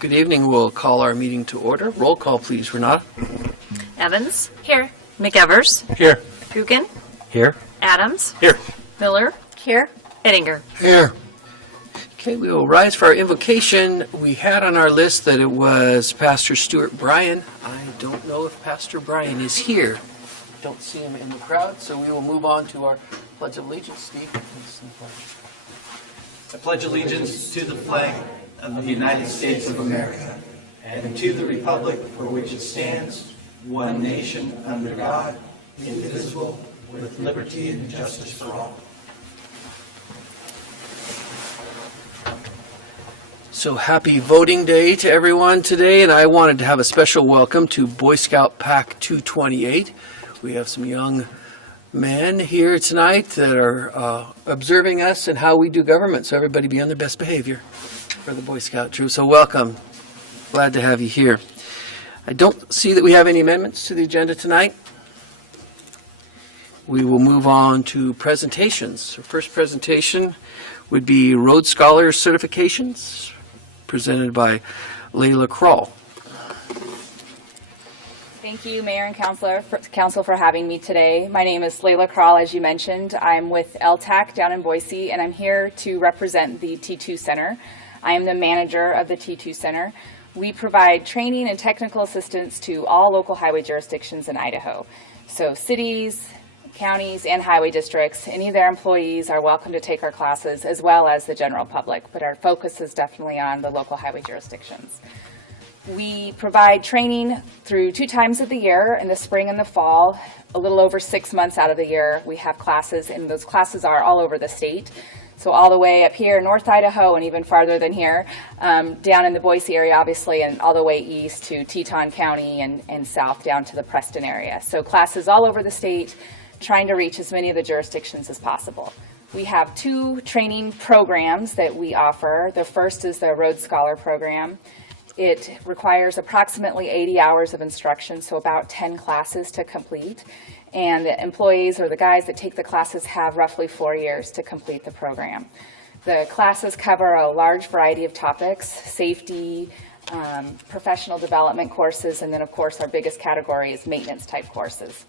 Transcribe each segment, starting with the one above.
Good evening. We'll call our meeting to order. Roll call, please, Renata. Evans. Here. McEvers. Here. Coogan. Here. Adams. Here. Miller. Here. Ettinger. Here. Okay, we will rise for our invocation. We had on our list that it was Pastor Stuart Bryan. I don't know if Pastor Bryan is here. Don't see him in the crowd, so we will move on to our Pledge of Allegiance. Steve, please. I pledge allegiance to the flag of the United States of America and to the republic for which it stands, one nation under God, indivisible, with liberty and justice for all. So happy voting day to everyone today, and I wanted to have a special welcome to Boy Scout Pack 228. We have some young men here tonight that are observing us and how we do government, so everybody be on their best behavior for the Boy Scout troop. So welcome. Glad to have you here. I don't see that we have any amendments to the agenda tonight. We will move on to presentations. Our first presentation would be Rhodes Scholar Certifications, presented by Leela Kroll. Thank you, Mayor and Council for having me today. My name is Leela Kroll, as you mentioned. I'm with LTAC down in Boise, and I'm here to represent the T2 Center. I am the manager of the T2 Center. We provide training and technical assistance to all local highway jurisdictions in Idaho. So cities, counties, and highway districts, any of their employees are welcome to take our classes, as well as the general public, but our focus is definitely on the local highway jurisdictions. We provide training through 2 times of the year, in the spring and the fall. A little over 6 months out of the year, we have classes, and those classes are all over the state. So all the way up here in North Idaho and even farther than here, down in the Boise area, obviously, and all the way east to Teton County and south down to the Preston area. So classes all over the state, trying to reach as many of the jurisdictions as possible. We have 2 training programs that we offer. The first is the Rhodes Scholar Program. It requires approximately 80 hours of instruction, so about 10 classes to complete. And the employees or the guys that take the classes have roughly 4 years to complete the program. The classes cover a large variety of topics: safety, professional development courses, and then of course our biggest category is maintenance type courses.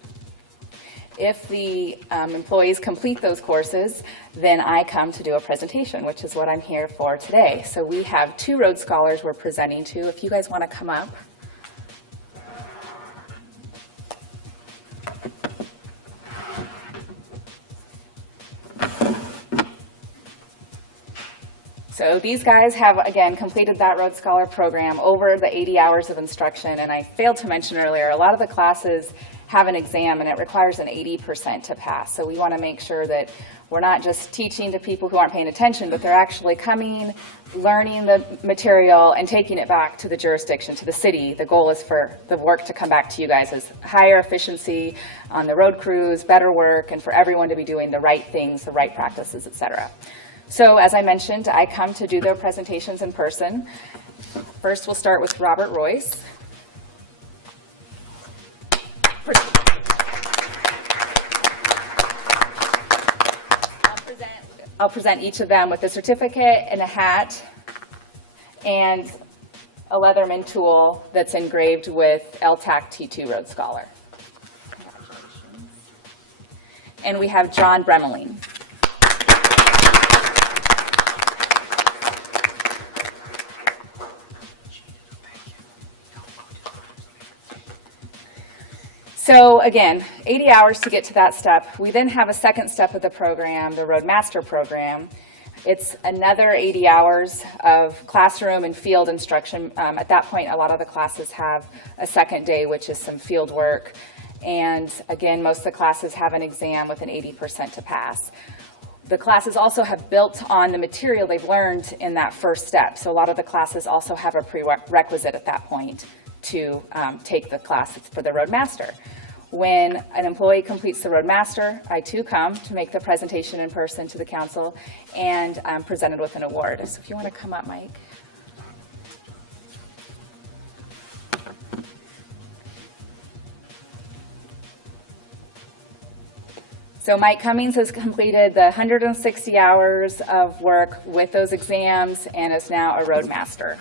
If the employees complete those courses, then I come to do a presentation, which is what I'm here for today. So we have 2 Rhodes Scholars we're presenting to. If you guys want to come up. So these guys have, again, completed that Rhodes Scholar program over the 80 hours of instruction. And I failed to mention earlier, a lot of the classes have an exam, and it requires an 80% to pass. So we want to make sure that we're not just teaching to people who aren't paying attention, but they're actually coming, learning the material, and taking it back to the jurisdiction, to the city. The goal is for the work to come back to you guys as higher efficiency on the road crews, better work, and for everyone to be doing the right things, the right practices, etc. So as I mentioned, I come to do their presentations in person. First, we'll start with Robert Royce. I'll present each of them with a certificate and a hat and a Leatherman tool that's engraved with LTAC T2 Rhodes Scholar. And we have John Bremeling. So again, 80 hours to get to that step. We then have a second step of the program, the Roadmaster program. It's another 80 hours of classroom and field instruction. At that point, a lot of the classes have a second day, which is some field work. And again, most of the classes have an exam with an 80% to pass. The classes also have built on the material they've learned in that first step. So a lot of the classes also have a prerequisite at that point to take the class for the Roadmaster. When an employee completes the Roadmaster, I too come to make the presentation in person to the council, and I'm presented with an award. So if you want to come up, Mike. So Mike Cummings has completed the 160 hours of work with those exams and is now a Roadmaster.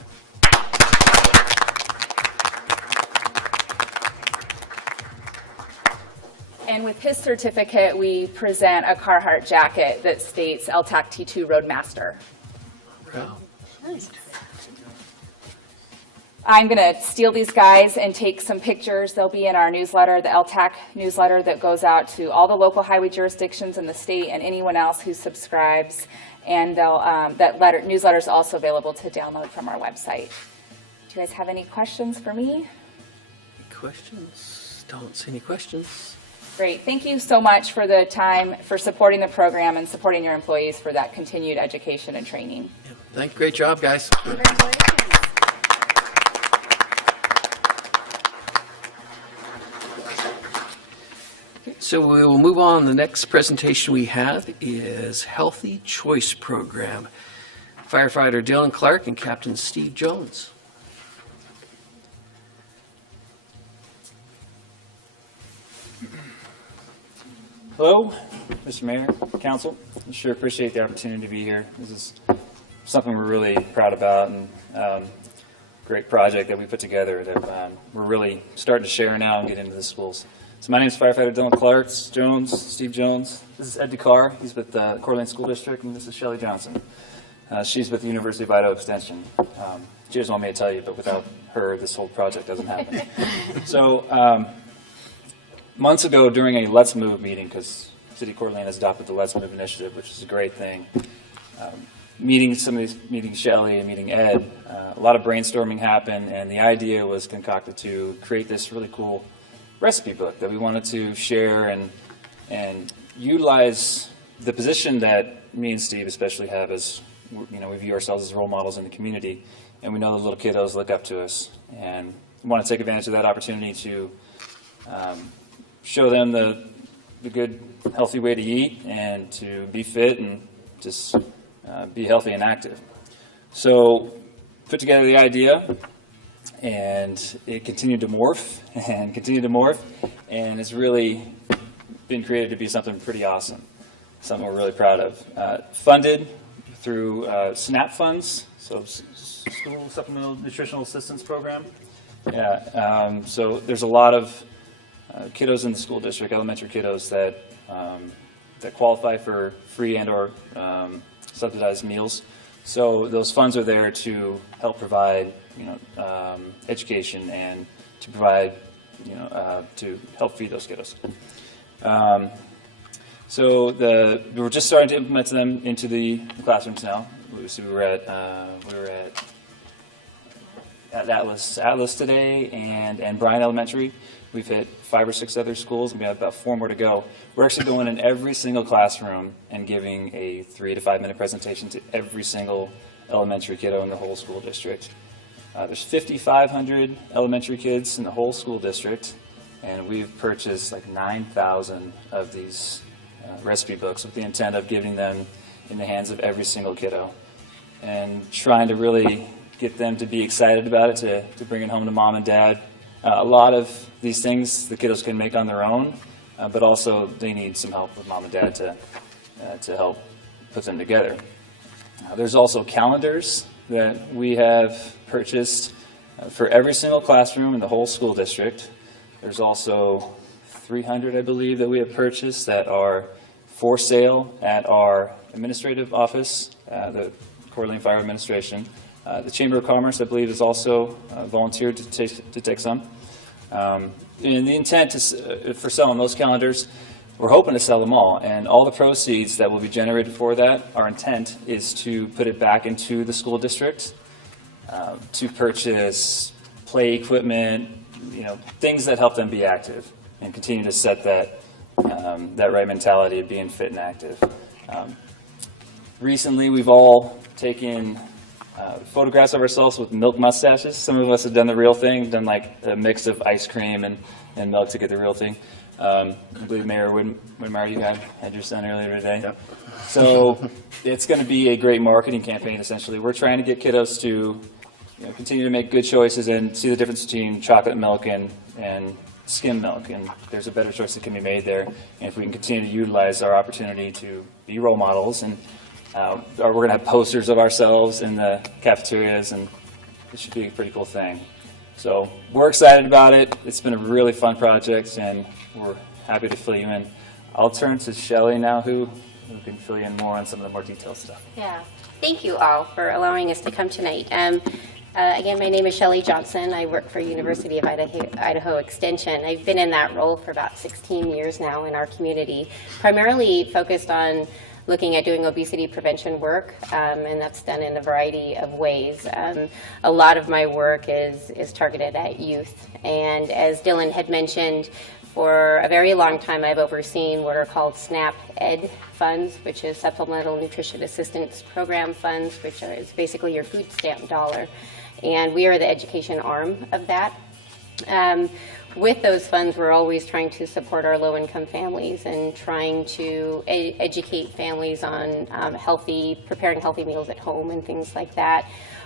And with his certificate, we present a Carhartt jacket that states LTAC T2 Roadmaster. Wow. I'm going to steal these guys and take some pictures. They'll be in our newsletter, the LTAC newsletter that goes out to all the local highway jurisdictions in the state and anyone else who subscribes. And that newsletter is also available to download from our website. Do you guys have any questions for me? Any questions? Don't see any questions. Great. Thank you so much for the time, for supporting the program and supporting your employees for that continued education and training. Yeah. Great job, guys. So we will move on. The next presentation we have is Healthy Choice Program. Firefighter Dylan Clark and Captain Steve Jones. Hello, Mr. Mayor, Council. I sure appreciate the opportunity to be here. This is something we're really proud about, and great project that we put together that we're really starting to share now and get into the schools. So my name is Firefighter Dylan Clark, Steve Jones. This is Ed DeCarr. He's with the Coeur d'Alene School District, and this is Shelley Johnson. She's with the University of Idaho Extension. She doesn't want me to tell you, but without her, this whole project doesn't happen. So months ago during a Let's Move meeting, because City of Coeur d'Alene has adopted the Let's Move initiative, which is a great thing, meeting Shelley and meeting Ed, a lot of brainstorming happened, and the idea was concocted to create this really cool recipe book that we wanted to share and utilize the position that me and Steve especially have as, we view ourselves as role models in the community, and we know the little kiddos look up to us, and we want to take advantage of that opportunity to show them the good, healthy way to eat and to be fit and just be healthy and active. So put together the idea, and it continued to morph and continue to morph, and it's really been created to be something pretty awesome, something we're really proud of. Funded through SNAP funds, so School Supplemental Nutritional Assistance Program. Yeah, so there's a lot of kiddos in the school district, elementary kiddos that qualify for free and/or subsidized meals. So those funds are there to help provide, education and to provide, to help feed those kiddos. So we're just starting to implement them into the classrooms now. So we were at Atlas today and Bryan Elementary. We've hit 5 or 6 other schools, and we have about 4 more to go. We're actually going in every single classroom and giving a 3 to 5 minute presentation to every single elementary kiddo in the whole school district. There's 5,500 elementary kids in the whole school district, and we've purchased like 9,000 of these recipe books with the intent of giving them in the hands of every single kiddo and trying to really get them to be excited about it, to bring it home to mom and dad. A lot of these things the kiddos can make on their own, but also they need some help with mom and dad to help put them together. There's also calendars that we have purchased for every single classroom in the whole school district. There's also 300, I believe, that we have purchased that are for sale at our administrative office, the Coeur d'Alene Fire Administration. The Chamber of Commerce, I believe, has also volunteered to take some. And the intent is, for selling those calendars, we're hoping to sell them all. And all the proceeds that will be generated for that, our intent is to put it back into the school district, to purchase play equipment, things that help them be active and continue to set that right mentality of being fit and active. Recently, we've all taken photographs of ourselves with milk mustaches. Some of us have done the real thing, done like a mix of ice cream and milk to get the real thing. I believe Mayor Widmeyer, you had your son earlier today. Yep. So it's going to be a great marketing campaign, essentially. We're trying to get kiddos to continue to make good choices and see the difference between chocolate milk and skim milk. And there's a better choice that can be made there. And if we can continue to utilize our opportunity to be role models, and we're going to have posters of ourselves in the cafeterias, and it should be a pretty cool thing. So we're excited about it. It's been a really fun project, and we're happy to fill you in. I'll turn to Shelley now, who can fill you in more on some of the more detailed stuff. Yeah, thank you all for allowing us to come tonight. Again, my name is Shelley Johnson. I work for University of Idaho Extension. I've been in that role for about 16 years now in our community, primarily focused on looking at doing obesity prevention work, and that's done in a variety of ways. A lot of my work is targeted at youth, and as Dylan had mentioned, for a very long time I've overseen what are called SNAP Ed funds, which is Supplemental Nutrition Assistance Program funds, which is basically your food stamp dollar. And we are the education arm of that. With those funds, we're always trying to support our low-income families and trying to educate families on preparing healthy meals at home and things like that.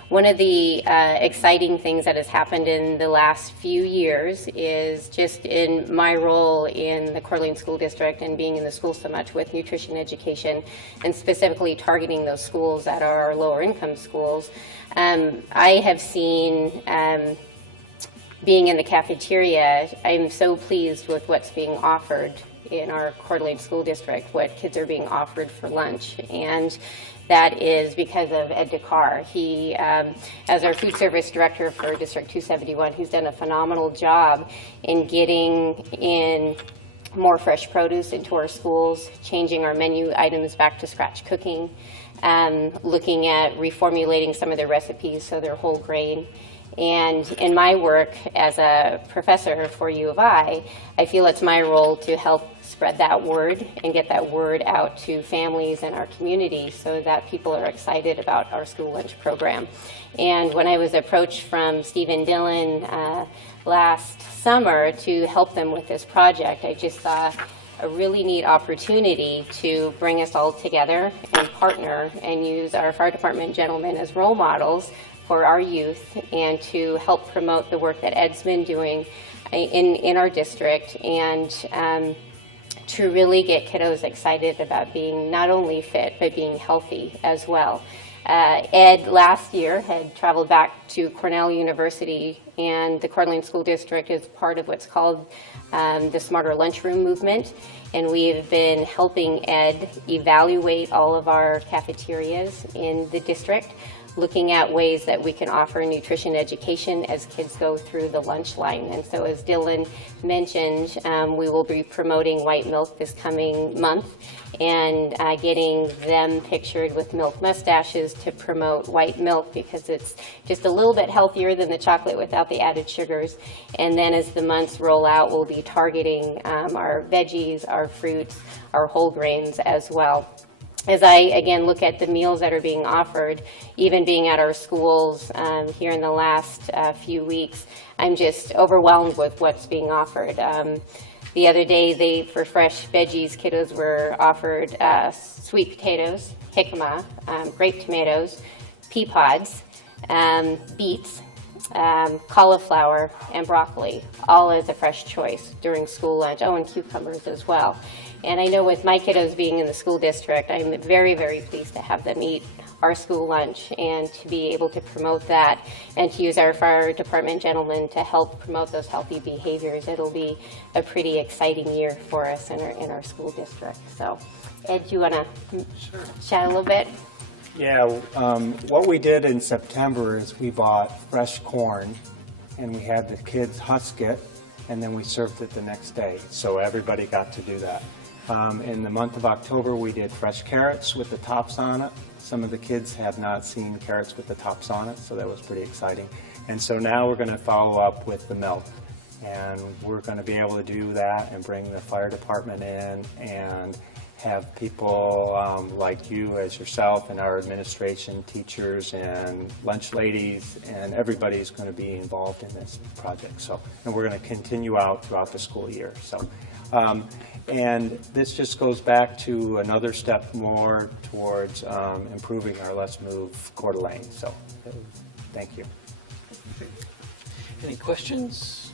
One of the exciting things that has happened in the last few years is just in my role in the Coeur d'Alene School District and being in the school so much with nutrition education and specifically targeting those schools that are our lower income schools. I have seen being in the cafeteria, I'm so pleased with what's being offered in our Coeur d'Alene School District, what kids are being offered for lunch. And that is because of Ed DeCar. He, as our food service director for District 271, he's done a phenomenal job in getting in more fresh produce into our schools, changing our menu items back to scratch cooking, looking at reformulating some of their recipes so they're whole grain. And in my work as a professor for U of I feel it's my role to help spread that word and get that word out to families in our community so that people are excited about our school lunch program. And when I was approached from Steve and Dylan last summer to help them with this project, I just saw a really neat opportunity to bring us all together and partner and use our fire department gentlemen as role models for our youth and to help promote the work that Ed's been doing in our district and to really get kiddos excited about being not only fit but being healthy as well. Ed last year had traveled back to Cornell University, and the Coeur d'Alene School District is part of what's called the Smarter Lunchroom Movement, and we have been helping Ed evaluate all of our cafeterias in the district, looking at ways that we can offer nutrition education as kids go through the lunch line. And so as Dylan mentioned, we will be promoting white milk this coming month and getting them pictured with milk mustaches to promote white milk because it's just a little bit healthier than the chocolate without the added sugars. And then as the months roll out, we'll be targeting our veggies, our fruits, our whole grains as well. As I, again, look at the meals that are being offered, even being at our schools here in the last few weeks, I'm just overwhelmed with what's being offered. The other day, for fresh veggies, kiddos were offered sweet potatoes, jicama, grape tomatoes, pea pods, beets, cauliflower, and broccoli, all as a fresh choice during school lunch. Oh, and cucumbers as well. And I know with my kiddos being in the school district, I'm very, very pleased to have them eat our school lunch and to be able to promote that and to use our fire department gentlemen to help promote those healthy behaviors. It'll be a pretty exciting year for us in our school district. So, Ed, do you want to chat a little bit? Yeah, what we did in September is we bought fresh corn and we had the kids husk it and then we served it the next day. So everybody got to do that. In the month of October, we did fresh carrots with the tops on it. Some of the kids have not seen carrots with the tops on it, so that was pretty exciting. And so now we're going to follow up with the milk. And we're going to be able to do that and bring the fire department in and have people like you as yourself and our administration, teachers and lunch ladies, and everybody's going to be involved in this project. So, and we're going to continue out throughout the school year. So. And this just goes back to another step more towards improving our Let's Move Coeur d'Alene. So, thank you. Any questions?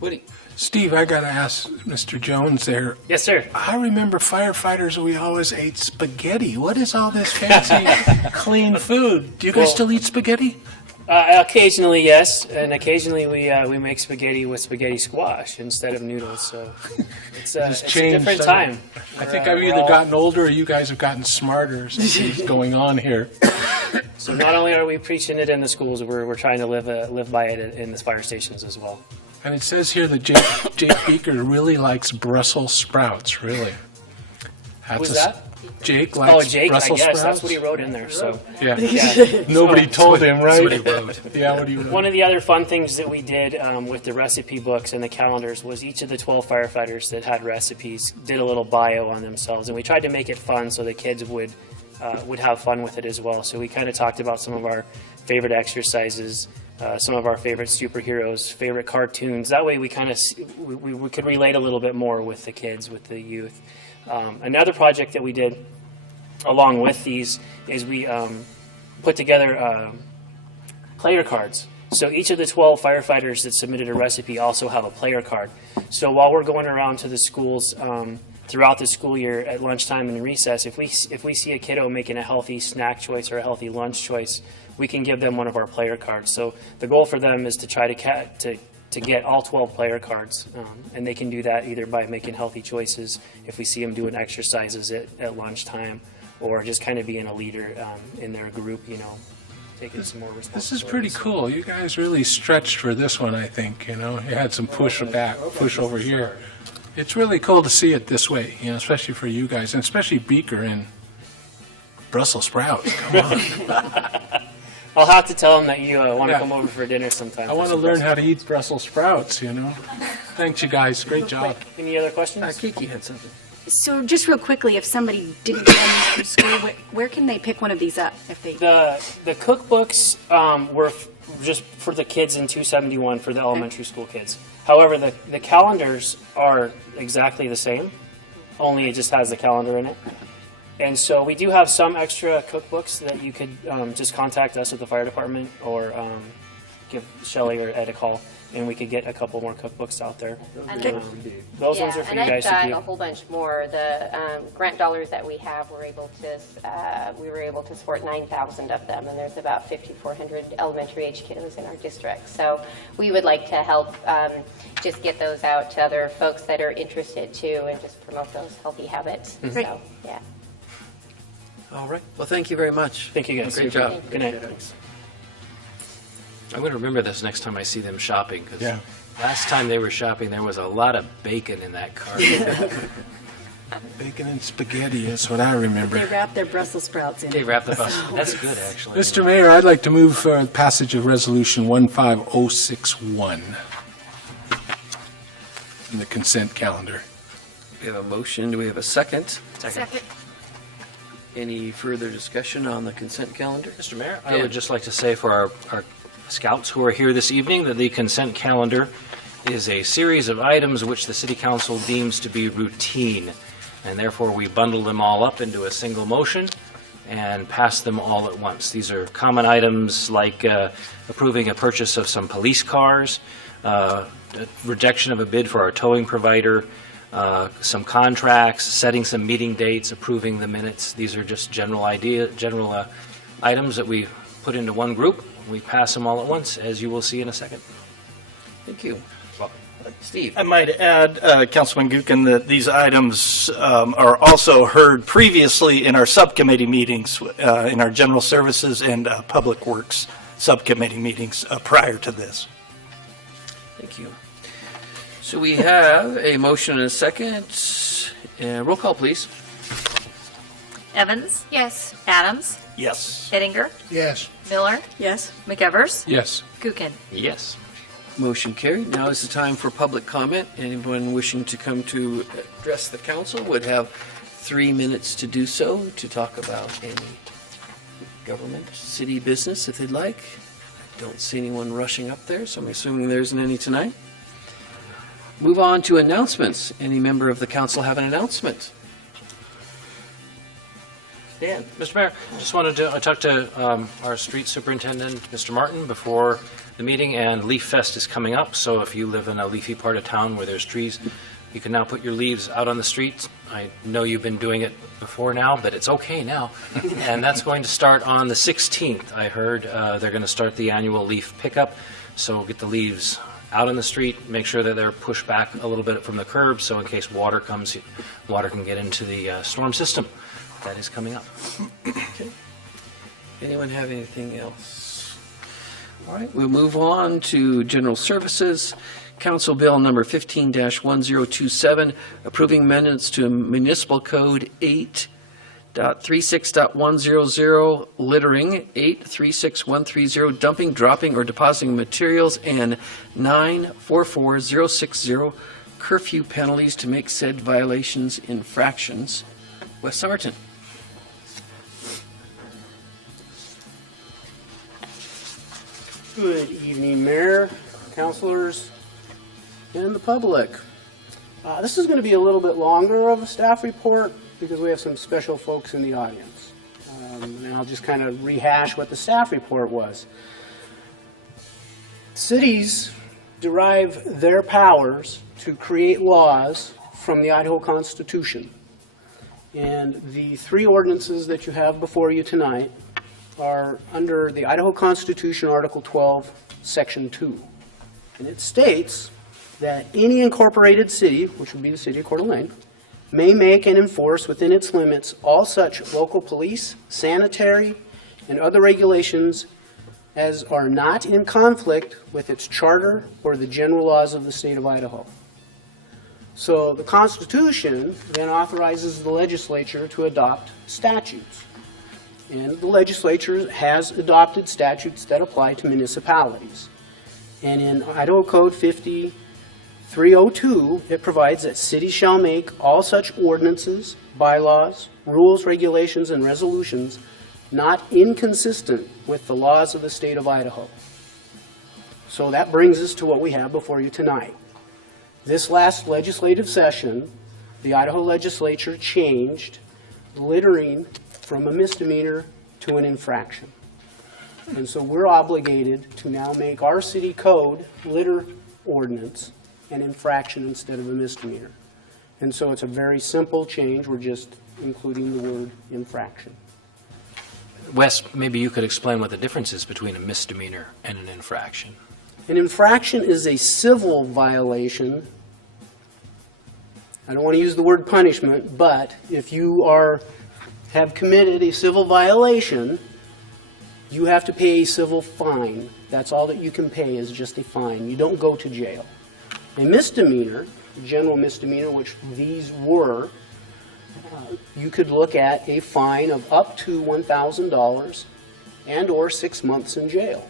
Woody? Steve, I got to ask Mr. Jones there. Yes, sir. I remember firefighters, we always ate spaghetti. What is all this fancy, clean food? Do you guys still eat spaghetti? Occasionally, yes, and occasionally we make spaghetti with spaghetti squash instead of noodles. So it's a different time. I think I've either gotten older or you guys have gotten smarter. Something's going on here. So not only are we preaching it in the schools, we're trying to live by it in the fire stations as well. And it says here that Jake Beaker really likes Brussels sprouts, really. Who's that? Jake likes Jake, Brussels I guess. sprouts. That's what he wrote in there. So Yeah. yeah. Nobody told him, right? what he wrote. Yeah, what he wrote. One of the other fun things that we did with the recipe books and the calendars was each of the 12 firefighters that had recipes did a little bio on themselves, and we tried to make it fun so the kids would have fun with it as well. So we kind of talked about some of our favorite exercises, some of our favorite superheroes, favorite cartoons. That way we kind of we could relate a little bit more with the kids, with the youth. Another project that we did along with these is we put together player cards. So each of the 12 firefighters that submitted a recipe also have a player card. So while we're going around to the schools throughout the school year at lunchtime and recess, if we see a kiddo making a healthy snack choice or a healthy lunch choice, we can give them one of our player cards. So the goal for them is to try to get all 12 player cards, and they can do that either by making healthy choices if we see them doing exercises at lunchtime, or just kind of being a leader in their group, taking some more responsibility. This is pretty cool. You guys really stretched for this one, I think. You had some push over here. It's really cool to see it this way, especially for you guys, and especially Beaker and Brussels sprouts. Come on. I'll have to tell them that you want to Yeah. come over for dinner sometime. I want to learn how to eat Brussels sprouts, Thanks, you guys. Great job. Any other questions? Kiki had something. So just real quickly, if somebody didn't get these from school, where can they pick one of these up? If they The cookbooks were just for the kids in 271 for the elementary school kids. However, the calendars are exactly the same, only it just has the calendar in it. And so we do have some extra cookbooks that you could just contact us at the fire department or give Shelley or Ed a call, and we could get a couple more cookbooks out there. Those ones are for and you guys I've to got a whole bunch more. The grant dollars that we have, we were able to support 9,000 of them, and there's about 5,400 elementary age kiddos in our district. So we would like to help just get those out to other folks that are interested too, and just promote those healthy habits. Great. So, yeah. All right. Well, thank you very much. Thank you guys. Great job. Good night. I'm going to remember this next time I see them shopping, because Yeah. last time they were shopping, there was a lot of bacon in that cart. Bacon and spaghetti is what I remember. they wrap their Brussels sprouts in They it. wrapped up. That's good, actually. Mr. Mayor, I'd like to move for passage of Resolution 15061 in the consent calendar. We have a motion. Do we have a second? Second. Any further discussion on the consent calendar? Mr. Mayor, I would just like to say for our scouts who are here this evening that the consent calendar is a series of items which the City Council deems to be routine, and therefore we bundle them all up into a single motion and pass them all at once. These are common items like approving a purchase of some police cars, rejection of a bid for our towing provider, some contracts, setting some meeting dates, approving the minutes. These are just general items that we put into one group. We pass them all at once, as you will see in a second. Thank you. Steve? I might add, Councilman Gookin, that these items are also heard previously in our subcommittee meetings, in our General Services and Public Works subcommittee meetings prior to this. Thank you. So we have a motion and a second. Roll call, please. Evans? Yes. Adams? Yes. Ettinger? Yes. Miller? Yes. McEvers? Yes. Gookin? Yes. Motion carried. Now is the time for public comment. Anyone wishing to come to address the council would have 3 minutes to do so, to talk about any government, city business if they'd like. I don't see anyone rushing up there, so I'm assuming there isn't any tonight. Move on to announcements. Any member of the council have an announcement? Dan? Mr. Mayor, just wanted to talk to our street superintendent, Mr. Martin, before the meeting, and Leaf Fest is coming up, so if you live in a leafy part of town where there's trees, You can now put your leaves out on the streets. I know you've been doing it before now, but it's okay now. And that's going to start on the 16th. I heard they're going to start the annual leaf pickup. So get the leaves out on the street, make sure that they're pushed back a little bit from the curb, so in case water comes, water can get into the storm system. That is coming up. Okay. Anyone have anything else? All right, we'll move on to General Services. Council Bill number 15-1027, approving amendments to Municipal Code 8.36.100, littering, 8.36130, dumping, dropping, or depositing materials, and 9.44060, curfew penalties to make said violations infractions. Wes Somerton. Good evening, Mayor, councilors, and the public. This is going to be a little bit longer of a staff report because we have some special folks in the audience. And I'll just kind of rehash what the staff report was. Cities derive their powers to create laws from the Idaho Constitution. And the three ordinances that you have before you tonight are under the Idaho Constitution, Article 12, Section 2. And it states that any incorporated city, which would be the city of Coeur d'Alene, may make and enforce within its limits all such local police, sanitary, and other regulations as are not in conflict with its charter or the general laws of the state of Idaho. So the Constitution then authorizes the legislature to adopt statutes. And the legislature has adopted statutes that apply to municipalities. And in Idaho Code 5302, it provides that cities shall make all such ordinances, bylaws, rules, regulations, and resolutions not inconsistent with the laws of the state of Idaho. So that brings us to what we have before you tonight. This last legislative session, the Idaho legislature changed littering from a misdemeanor to an infraction. And so we're obligated to now make our city code litter ordinance an infraction instead of a misdemeanor. And so it's a very simple change. We're just including the word infraction. Wes, maybe you could explain what the difference is between a misdemeanor and an infraction. An infraction is a civil violation. I don't want to use the word punishment, but if you have committed a civil violation, you have to pay a civil fine. That's all that you can pay is just a fine. You don't go to jail. A misdemeanor, a general misdemeanor, which these were, you could look at a fine of up to $1,000 and or 6 months in jail.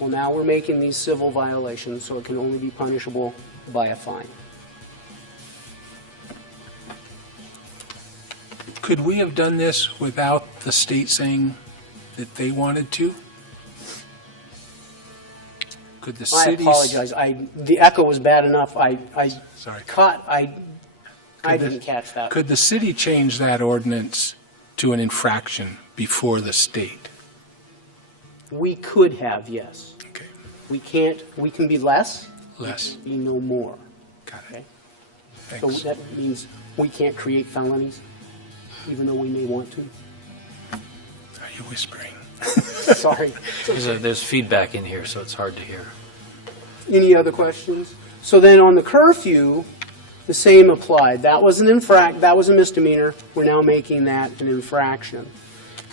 Well, now we're making these civil violations, so it can only be punishable by a fine. Could we have done this without the state saying that they wanted to? Could the I cities... apologize. The echo was bad enough. Sorry. I didn't catch that. Could the city change that ordinance to an infraction before the state? We could have, yes. Okay. We can't. We can be less. Less. We can be no more. Got it. Okay. Thanks. So that means we can't create felonies, even though we may want to. Are you whispering? Sorry. There's feedback in here, so it's hard to hear. Any other questions? So then on the curfew, the same applied. That was that was a misdemeanor. We're now making that an infraction.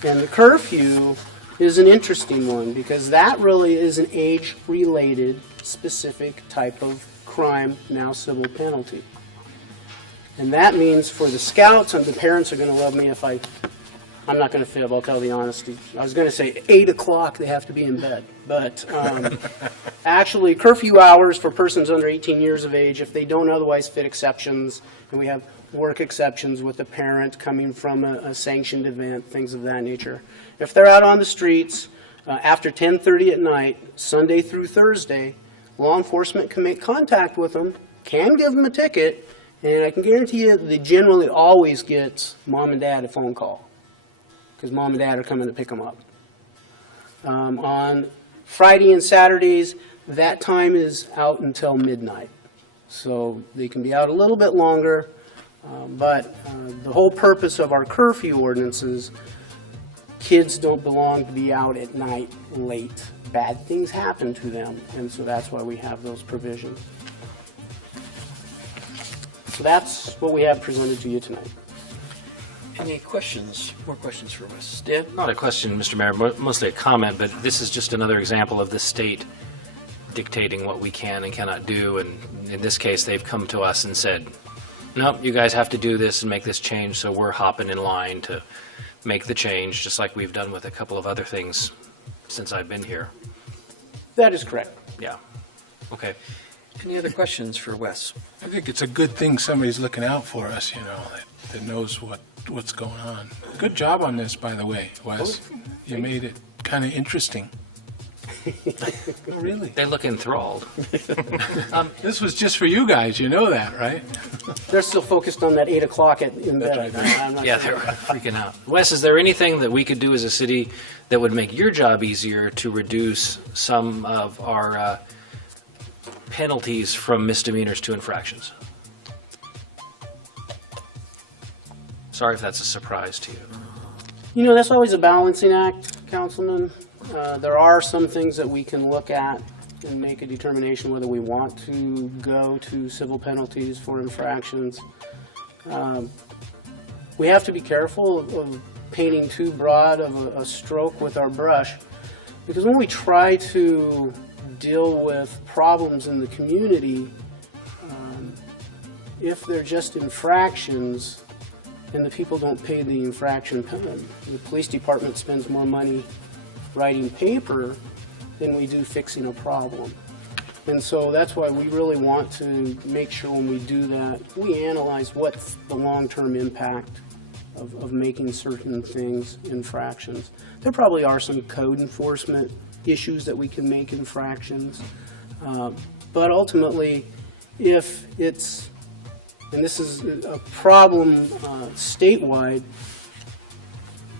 And the curfew is an interesting one because that really is an age-related, specific type of crime, now civil penalty. And that means for the scouts, and the parents are going to love me if I'm not going to fib, I'll tell the honesty. I was going to say 8 o'clock, they have to be in bed. But actually, curfew hours for persons under 18 years of age, if they don't otherwise fit exceptions, and we have work exceptions with a parent coming from a sanctioned event, things of that nature. If they're out on the streets after 10:30 at night, Sunday through Thursday, law enforcement can make contact with them, can give them a ticket, and I can guarantee you they generally always get mom and dad a phone call because mom and dad are coming to pick them up. On Friday and Saturdays, that time is out until midnight. So they can be out a little bit longer, but the whole purpose of our curfew ordinances, kids don't belong to be out at night late. Bad things happen to them, and so that's why we have those provisions. So that's what we have presented to you tonight. Any questions? More questions for Wes? Dan? Not a question, Mr. Mayor, mostly a comment, but this is just another example of the state dictating what we can and cannot do, and in this case, they've come to us and said, nope, you guys have to do this and make this change, so we're hopping in line to make the change, just like we've done with a couple of other things since I've been here. That is correct. Yeah. Okay. Any other questions for Wes? I think it's a good thing somebody's looking out for us, that knows what's going on. Good job on this, by the way, Wes. You made it kind of interesting. Oh, really? They look enthralled. This was just for you guys, you know that, right? They're still focused on that 8 o'clock in bed. That's I'm not Yeah, sure. they're freaking out. Wes, is there anything that we could do as a city that would make your job easier to reduce some of our penalties from misdemeanors to infractions? Sorry if that's a surprise to you. That's always a balancing act, Councilman. There are some things that we can look at and make a determination whether we want to go to civil penalties for infractions. We have to be careful of painting too broad of a stroke with our brush, because when we try to deal with problems in the community, if they're just infractions and the people don't pay the infraction, the police department spends more money writing paper than we do fixing a problem. And so that's why we really want to make sure when we do that, we analyze what's the long-term impact of making certain things infractions. There probably are some code enforcement issues that we can make infractions. But ultimately, if it's, and this is a problem statewide,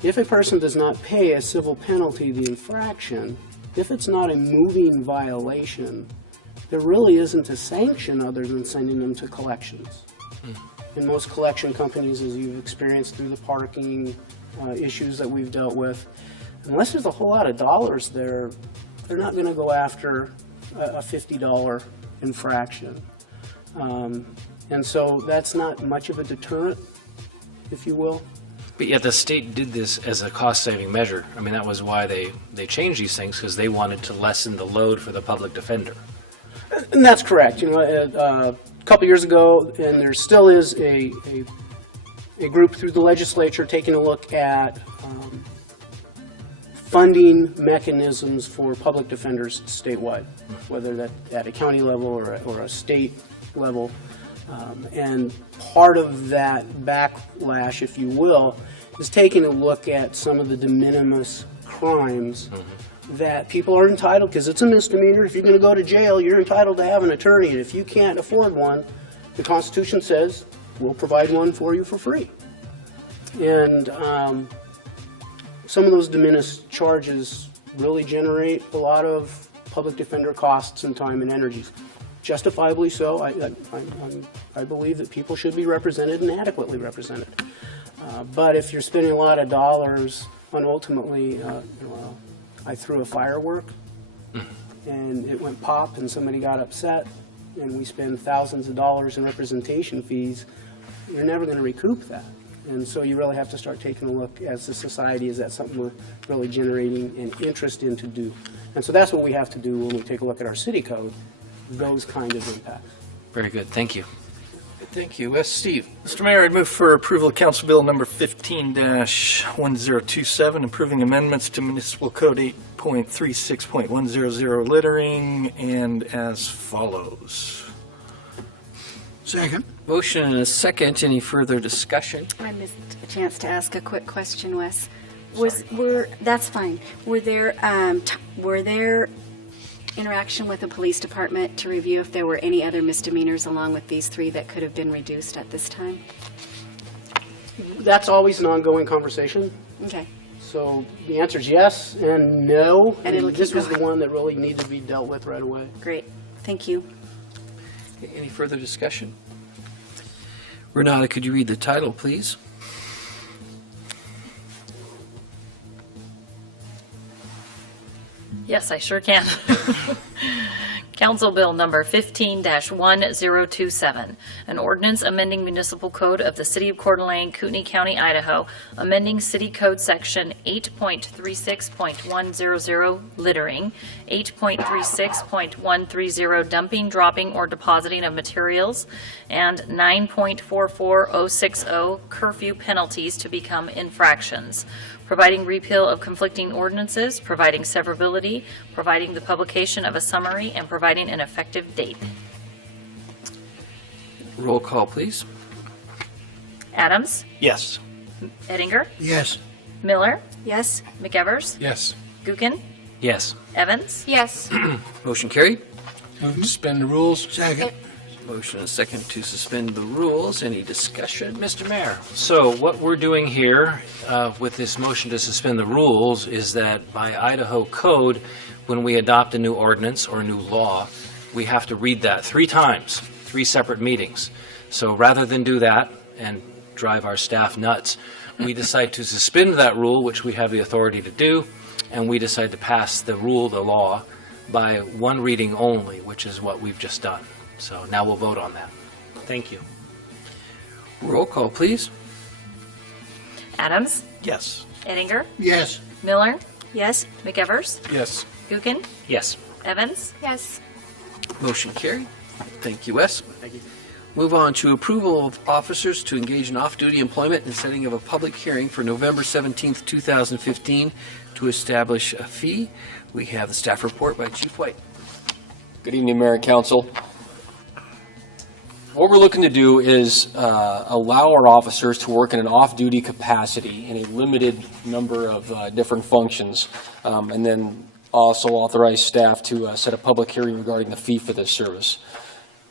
if a person does not pay a civil penalty, the infraction, if it's not a moving violation, there really isn't a sanction other than sending them to collections. And most collection companies, as you've experienced through the parking issues that we've dealt with, unless there's a whole lot of dollars there, they're not going to go after a $50 infraction. And so that's not much of a deterrent, if you will. But yet the state did this as a cost-saving measure. I mean, that was why they changed these things, because they wanted to lessen the load for the public defender. And that's correct. A couple years ago, and there still is a group through the legislature taking a look at funding mechanisms for public defenders statewide, whether that at a county level or a state level. And part of that backlash, if you will, is taking a look at some of the de minimis crimes that people are entitled, because it's a misdemeanor. If you're going to go to jail, you're entitled to have an attorney. And if you can't afford one, the Constitution says we'll provide one for you for free. And some of those de minimis charges really generate a lot of public defender costs and time and energy. Justifiably so. I believe that people should be represented and adequately represented. But if you're spending a lot of dollars on ultimately, I threw a firework and it went pop and somebody got upset and we spend thousands of dollars in representation fees, you're never going to recoup that. And so you really have to start taking a look as a society, is that something we're really generating an interest in to do? And so that's what we have to do when we take a look at our city code, those kind of impacts. Very good. Thank you. Thank you. Wes, Steve? Mr. Mayor, I'd move for approval of Council Bill number 15-1027, approving amendments to Municipal Code 8.36.100 littering, and as follows. Second. Motion and a second. Any further discussion? I missed a chance to ask a quick question, Wes. That's fine. Were there interaction with the police department to review if there were any other misdemeanors along with these three that could have been reduced at this time? That's always an ongoing conversation. Okay. So the answer is yes and no. And it'll this keep was going. the one that really needed to be dealt with right away. Great. Thank you. Any further discussion? Renata, could you read the title, please? Yes, I sure can. Council Bill Number 15-1027, an ordinance amending municipal code of the City of Coeur d'Alene, Kootenai County, Idaho, amending City Code Section 8.36.100 littering, 8.36.130 dumping, dropping, or depositing of materials, and 9.44060 curfew penalties to become infractions, providing repeal of conflicting ordinances, providing severability, providing the publication of a summary, and providing an effective date. Roll call, please. Adams? Yes. Eddinger? Yes. Miller? Yes? McEvers? Yes. Gookin? Yes. Evans? Yes. Motion carried. Move to suspend the rules. Second. Motion and second to suspend the rules. Any discussion? Mr. Mayor, so what we're doing here with this motion to suspend the rules is that by Idaho code, when we adopt a new ordinance or a new law, we have to read that 3 times, 3 separate meetings. So rather than do that and drive our staff nuts, we decide to suspend that rule, which we have the authority to do, and we decide to pass the rule, the law, by 1 reading only, which is what we've just done. So now we'll vote on that. Thank you. Roll call, please. Adams? Yes. Eddinger? Yes. Miller? Yes? McEvers? Yes. Gookin? Yes. Evans? Yes. Motion carried. Thank you, Wes. Move on to approval of officers to engage in off-duty employment and setting of a public hearing for November 17th, 2015 to establish a fee. We have the staff report by Chief White. Good evening, Mayor and Council. What we're looking to do is allow our officers to work in an off-duty capacity in a limited number of different functions, and then also authorize staff to set a public hearing regarding the fee for this service.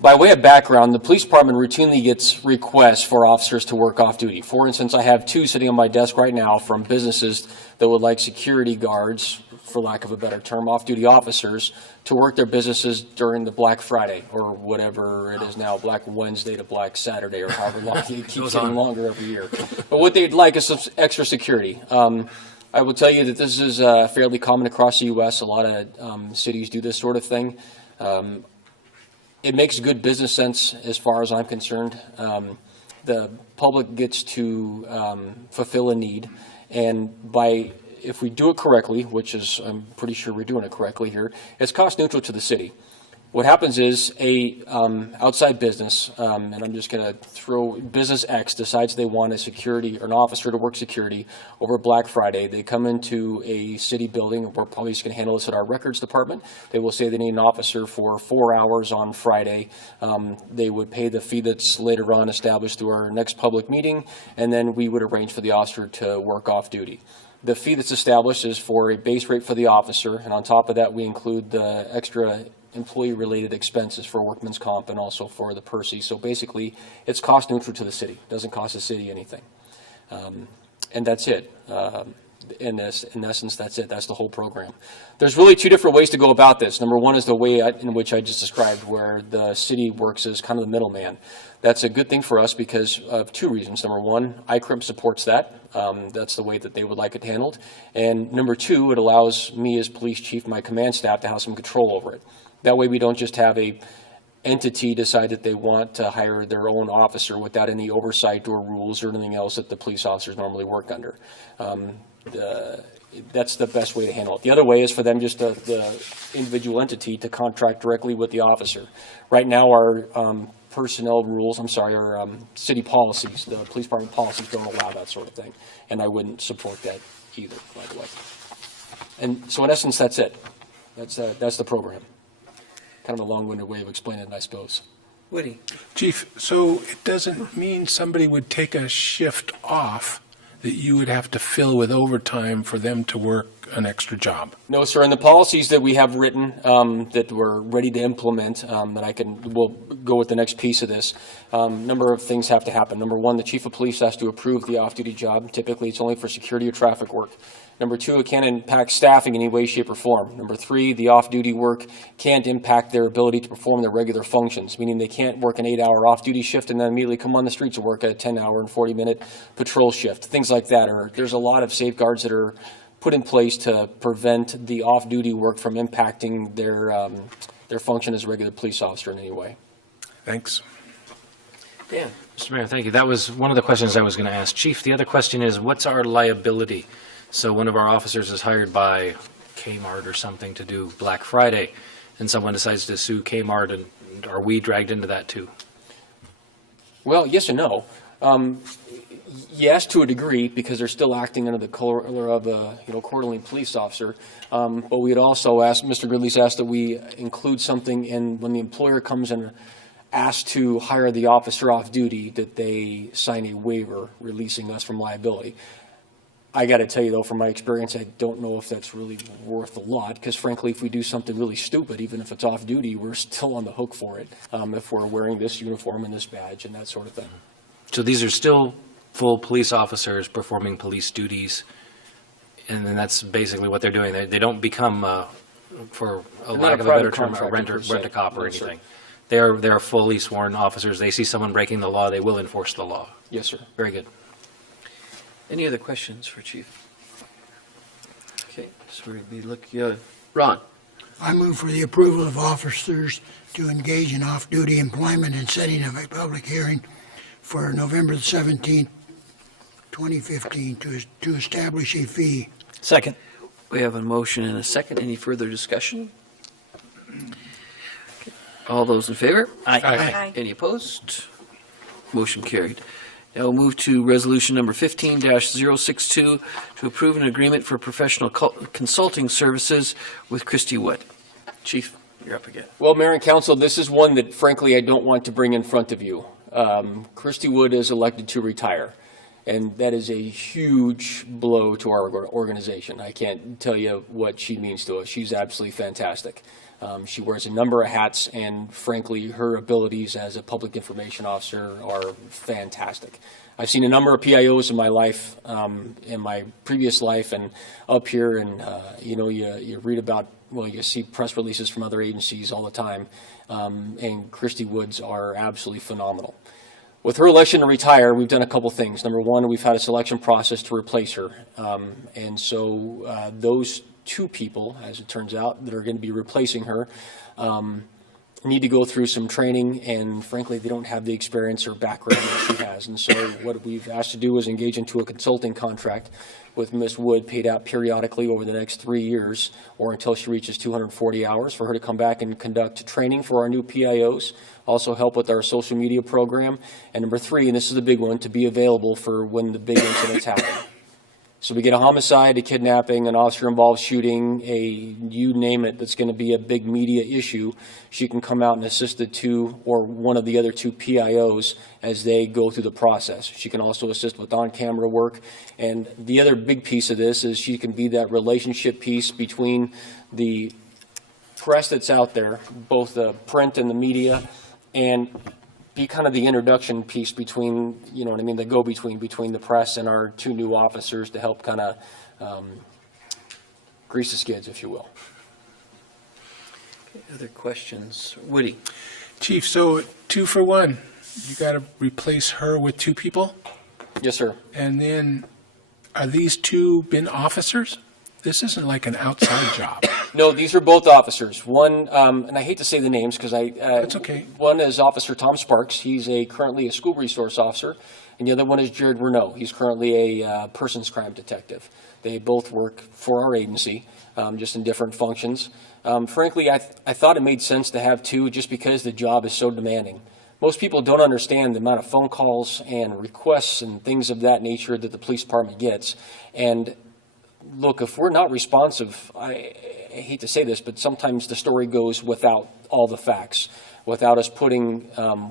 By way of background, the police department routinely gets requests for officers to work off-duty. For instance, I have 2 sitting on my desk right now from businesses that would like security guards, for lack of a better term, off-duty officers, to work their businesses during the Black Friday, or whatever it is now, Black Wednesday to Black Saturday, or however long it keeps getting longer every year. But what they'd like is some extra security. I will tell you that this is fairly common across the U.S. A lot of cities do this sort of thing. It makes good business sense as far as I'm concerned. The public gets to fulfill a need, and if we do it correctly, which is I'm pretty sure we're doing it correctly here, it's cost neutral to the city. What happens is a outside business, and I'm just going to throw business X decides they want a security or an officer to work security over Black Friday. They come into a city building. We're probably just going to handle this at our records department. They will say they need an officer for 4 hours on Friday. They would pay the fee that's later on established through our next public meeting, and then we would arrange for the officer to work off duty. The fee that's established is for a base rate for the officer, and on top of that we include the extra employee-related expenses for workman's comp and also for the Percy. So basically, it's cost neutral to the city. It doesn't cost the city anything. And that's it. In essence, that's it. That's the whole program. There's really 2 different ways to go about this. Number one is the way in which I just described, where the city works as kind of the middleman. That's a good thing for us because of 2 reasons. Number one, ICRIM supports that. That's the way that they would like it handled. And number 2, it allows me as police chief, my command staff, to have some control over it. That way we don't just have a entity decide that they want to hire their own officer without any oversight or rules or anything else that the police officers normally work under. That's the best way to handle it. The other way is for them just the individual entity to contract directly with the officer. Right now our personnel rules, our city policies, the police department policies don't allow that sort of thing. And I wouldn't support that either, by the way. And so in essence, that's it. That's the program. Kind of a long-winded way of explaining it, I suppose. Woody. Chief, so it doesn't mean somebody would take a shift off that you would have to fill with overtime for them to work an extra job? No, sir. And the policies that we have written that we're ready to implement, we'll go with the next piece of this. Number of things have to happen. Number one, the chief of police has to approve the off-duty job. Typically, it's only for security or traffic work. Number 2, it can't impact staffing in any way, shape, or form. Number 3, the off-duty work can't impact their ability to perform their regular functions, meaning they can't work an 8-hour off-duty shift and then immediately come on the streets and work a 10-hour and 40-minute patrol shift. Things like that. Or there's a lot of safeguards that are put in place to prevent the off-duty work from impacting their function as a regular police officer in any way. Thanks. Dan? Mr. Mayor, thank you. That was one of the questions I was going to ask. Chief, the other question is, what's our liability? So one of our officers is hired by Kmart or something to do Black Friday, and someone decides to sue Kmart, and are we dragged into that too? Well, yes and no. Yes, to a degree, because they're still acting under the color of a quarterly police officer. But we had also asked, Mr. Gridley's asked that we include something in when the employer comes and asks to hire the officer off duty, that they sign a waiver releasing us from liability. I got to tell you, though, from my experience, I don't know if that's really worth a lot, because frankly, if we do something really stupid, even if it's off duty, we're still on the hook for it, if we're wearing this uniform and this badge and that sort of thing. So these are still full police officers performing police duties, and then that's basically what they're doing. They don't become, for a lack of a better term, a rent-a-cop or anything. They're fully sworn officers. They see someone breaking the law, they will enforce the law. Yes, sir. Very good. Any other questions for Chief? Okay, so we'd be looking, Ron? I move for the approval of officers to engage in off-duty employment and setting of a public hearing for November the 17th, 2015, to establish a fee. Second. We have a motion and a second. Any further discussion? All those in favor? Aye. Aye. Any opposed? Motion carried. Now we'll move to resolution number 15-062 to approve an agreement for professional consulting services with Christy Wood. Chief, you're up again. Well, Mayor and Council, this is one that frankly I don't want to bring in front of you. Christy Wood is elected to retire, and that is a huge blow to our organization. I can't tell you what she means to us. She's absolutely fantastic. She wears a number of hats, and frankly, her abilities as a public information officer are fantastic. I've seen a number of PIOs in my life, in my previous life, and up here, and you read about, well, you see press releases from other agencies all the time, and Christy Woods are absolutely phenomenal. With her election to retire, we've done a couple things. Number one, we've had a selection process to replace her, and so those two people, as it turns out, that are going to be replacing her need to go through some training, and frankly, they don't have the experience or background that she has. And so what we've asked to do is engage into a consulting contract with Ms. Wood, paid out periodically over the next 3 years or until she reaches 240 hours, for her to come back and conduct training for our new PIOs, also help with our social media program, and number 3, and this is the big one, to be available for when the big incidents happen. So we get a homicide, a kidnapping, an officer-involved shooting, you name it, that's going to be a big media issue. She can come out and assist the two or one of the other two PIOs as they go through the process. She can also assist with on-camera work. And the other big piece of this is she can be that relationship piece between the press that's out there, both the print and the media, and be kind of the introduction piece between, you know what I mean, the go-between between the press and our two new officers to help kind of grease the skids, if you will. Okay, other questions? Woody? Chief, so 2 for 1. You got to replace her with 2 people? Yes, sir. And then, are these 2 been officers? This isn't like an outside job. No, these are both officers. One, and I hate to say the names because That's okay. One is Officer Tom Sparks. He's currently a school resource officer, and the other one is Jared Renault. He's currently a persons crime detective. They both work for our agency, just in different functions. Frankly, I thought it made sense to have 2 just because the job is so demanding. Most people don't understand the amount of phone calls and requests and things of that nature that the police department gets, and look, if we're not responsive, I hate to say this, but sometimes the story goes without all the facts, without us putting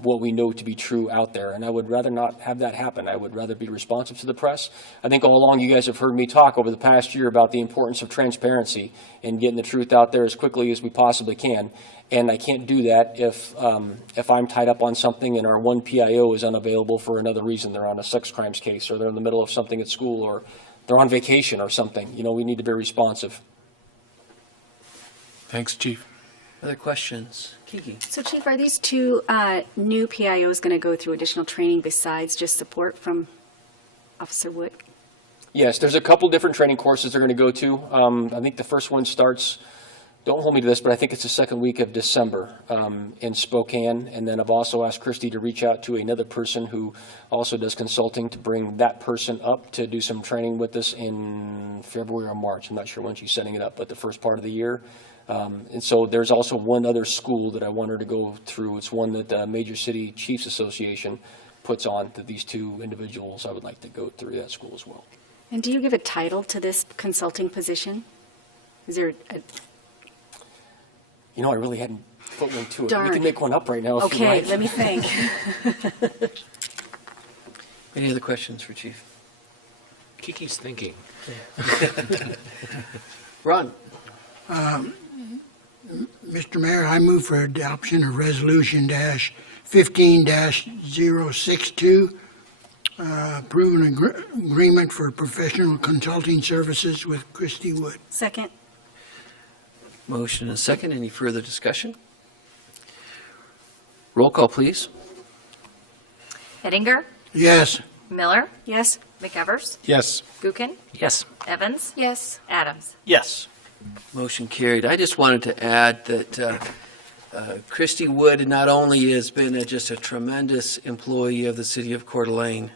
what we know to be true out there. And I would rather not have that happen. I would rather be responsive to the press. I think all along you guys have heard me talk over the past year about the importance of transparency and getting the truth out there as quickly as we possibly can. And I can't do that if I'm tied up on something and our one PIO is unavailable for another reason. They're on a sex crimes case, or they're in the middle of something at school, or they're on vacation or something. We need to be responsive. Thanks, Chief. Other questions? Kiki? So Chief, are these two new PIOs going to go through additional training besides just support from Officer Wood? Yes, there's a couple different training courses they're going to go to. I think the first one starts, don't hold me to this, but I think it's the second week of December in Spokane. And then I've also asked Christy to reach out to another person who also does consulting to bring that person up to do some training with us in February or March. I'm not sure when she's setting it up, but the first part of the year. And so there's also one other school that I want her to go through. It's one that the Major City Chiefs Association puts on that these two individuals, I would like to go through that school as well. And do you give a title to this consulting position? Is there a... I really hadn't put one to it. Darn. We can make one up right now if you Okay, like. let me think. Any other questions for Chief? Kiki's thinking. Ron? Mr. Mayor, I move for adoption of Resolution -15-062, approving an agreement for professional consulting services with Christy Wood. Second. Motion and a second. Any further discussion? Roll call, please. Eddinger, Yes. Miller, Yes? McEvers, Yes. Gookin, Yes. Evans, Yes. Adams. Yes. Motion carried. I just wanted to add that Christy Wood not only has been just a tremendous employee of the city of Coeur d'Alene,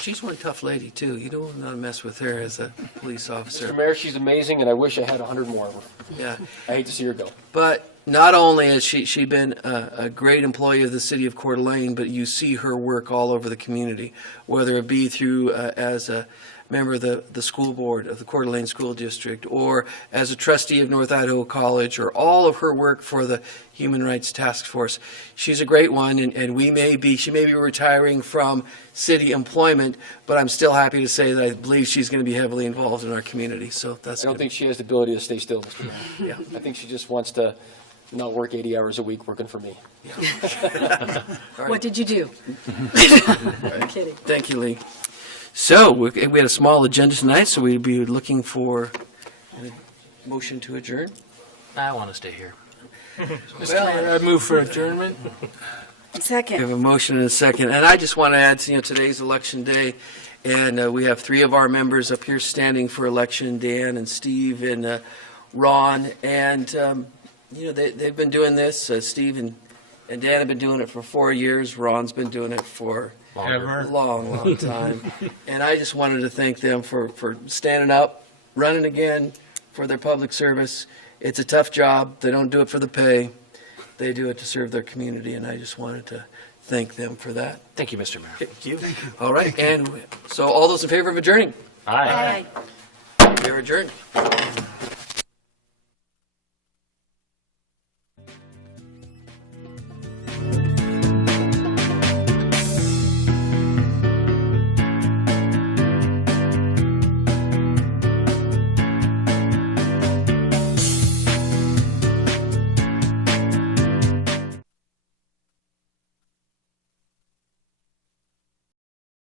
she's one tough lady, too. You don't want to mess with her as a police officer. Mr. Mayor, she's amazing, and I wish I had 100 more of her. Yeah. I hate to see her go. But not only has she been a great employee of the city of Coeur d'Alene, but you see her work all over the community, whether it be through as a member of the school board of the Coeur d'Alene School District, or as a trustee of North Idaho College, or all of her work for the Human Rights Task Force. She's a great one, and she may be retiring from city employment, but I'm still happy to say that I believe she's going to be heavily involved in our community. So that's I don't think she has the ability to stay still, Mr. Mayor. Yeah. I think she just wants to not work 80 hours a week working for me. What did you do? I'm kidding. Thank you, Lee. So we had a small agenda tonight, so we'd be looking for a motion to adjourn. I want to stay here. Mr. Mayor, I move for adjournment. We Second. have a motion and a second, and I just want to add, today's election day, and we have three of our members up here standing for election: Dan and Steve and Ron, and they've been doing this. Steve and Dan have been doing it for 4 years. Ron's been doing it for a long time. And I just wanted to thank them for standing up, running again, for their public service. It's a tough job. They don't do it for the pay. They do it to serve their community, and I just wanted to thank them for that. Thank you, Mr. Mayor. Thank you. All right, and so all those in favor of adjourning? Aye. We are adjourned.